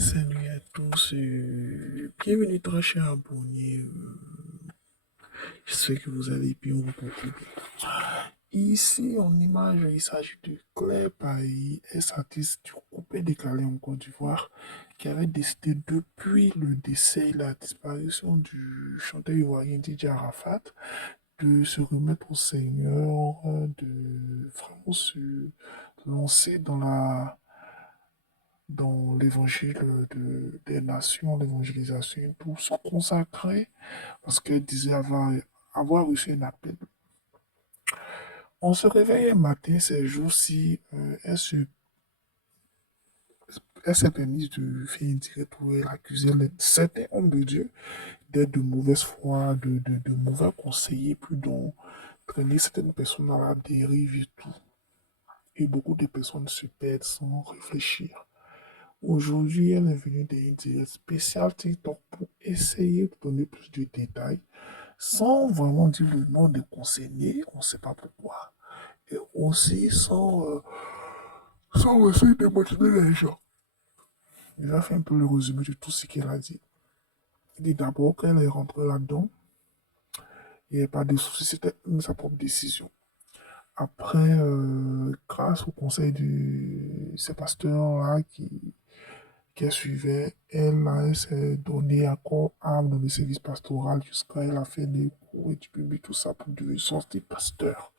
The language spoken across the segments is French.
Salut à tous, bienvenue très cher abonné. J'espère que vous allez bien beaucoup. Ici en image, il s'agit de Claire Pailly, ex-artiste du groupe Décalé en Côte d'Ivoire, qui avait décidé depuis le décès et la disparition du chanteur ivoirien DJ Arafat de se remettre au Seigneur, de vraiment se lancer dans l'évangile des nations, l'évangélisation et tout, se consacrer parce qu'elle disait avoir reçu un appel. On se réveille un matin, ces jours-ci, elle s'est permise de faire une direct pour elle accuser certains hommes de Dieu d'être de mauvaise foi, de mauvais conseillers, plus d'entraîner certaines personnes à la dérive et tout. Et beaucoup de personnes se perdent sans réfléchir. Aujourd'hui, elle est venue d'une direct spéciale TikTok pour essayer de donner plus de détails sans vraiment dire le nom des concernés, on ne sait pas pourquoi. Et aussi sans essayer de motiver les gens. Il a fait un peu le résumé de tout ce qu'elle a dit. Il dit d'abord qu'elle est rentrée là-dedans, il n'y avait pas de soucis, c'était sa propre décision. Après, grâce au conseil de ces pasteurs-là qui suivait, elle s'est donnée encore âme dans le service pastoral jusqu'à elle a fait des cours et du public, tout ça pour devenir sortir pasteur.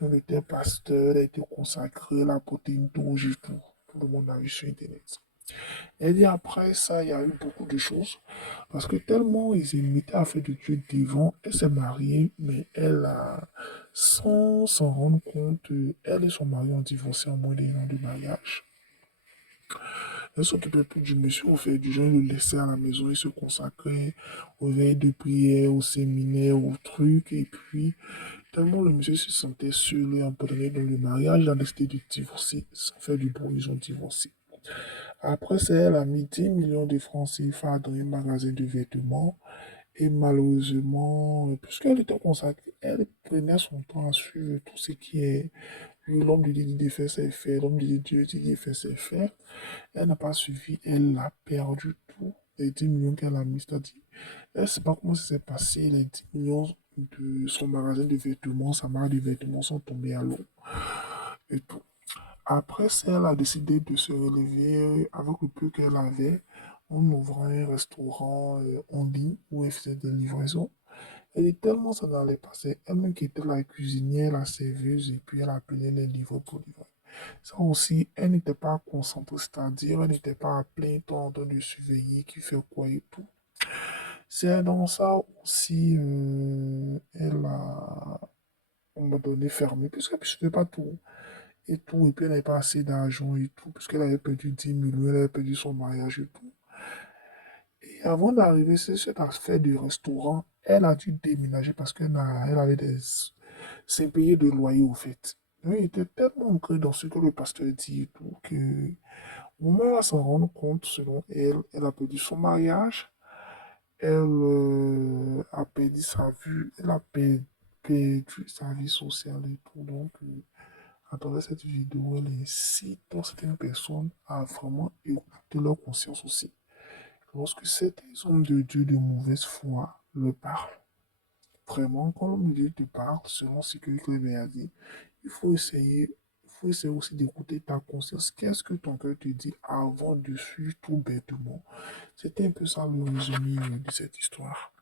Donc, elle était pasteur, elle a été consacrée, elle a porté une toge et tout. Tout le monde a vu sur Internet. Elle dit après ça, il y a eu beaucoup de choses. Parce que tellement ils imitaient à faire de Dieu devant, elle s'est mariée, mais elle a, sans s'en rendre compte, elle et son mari ont divorcé en moins d'un an de mariage. Elle s'occupait plus du monsieur, au fait du genre, le laissait à la maison, il se consacrait aux veilles de prière, au séminaire, aux trucs, et puis, tellement le monsieur se sentait seul et abandonné dans le mariage, il a décidé de divorcer, sans faire du bruit, ils ont divorcé. Après ça, elle a mis 10 millions de francs CFA dans un magasin de vêtements, et malheureusement, puisqu'elle était consacrée, elle prenait son temps à suivre tout ce qui est l'homme de Dieu dit de faire ses faire, l'homme de Dieu dit de faire ses faire. Elle n'a pas suivi, elle a perdu tout, les 10 millions qu'elle a mis. C'est-à-dire, elle ne sait pas comment ça s'est passé, les 10 millions de son magasin de vêtements, sa marque de vêtements sont tombés à l'eau et tout. Après ça, elle a décidé de se relever avec le peu qu'elle avait en ouvrant un restaurant en ligne où elle faisait des livraisons. Elle dit tellement ça n'allait pas, c'est elle-même qui était la cuisinière, la serveuse, et puis elle appelait les livreurs pour livrer. Ça aussi, elle n'était pas concentrée, c'est-à-dire elle n'était pas à plein temps en train de surveiller qui fait quoi et tout. C'est dans ça aussi, elle a, on m'a donné fermé, puisqu'elle ne suivait pas tout. Et tout, et puis elle n'avait pas assez d'argent et tout, puisqu'elle avait perdu 10 millions, elle avait perdu son mariage et tout. Et avant d'arriver sur cette affaire du restaurant, elle a dû déménager parce elle avait des impayés de loyer au fait. Oui, il était tellement ancré dans ce que le pasteur dit et tout que au moment où elle s'en rend compte, selon elle, elle a perdu son mariage, elle a perdu sa vue, elle a perdu sa vie sociale et tout. Donc, à travers cette vidéo, elle incite certaines personnes à vraiment écouter leur conscience aussi. Lorsque certains hommes de Dieu de mauvaise foi le parlent, vraiment, quand l'homme de Dieu te parle, selon ce que Cléber a dit, il faut essayer aussi d'écouter ta conscience. Qu'est-ce que ton cœur te dit avant de suivre tout bêtement? C'était un peu ça le résumé de cette histoire.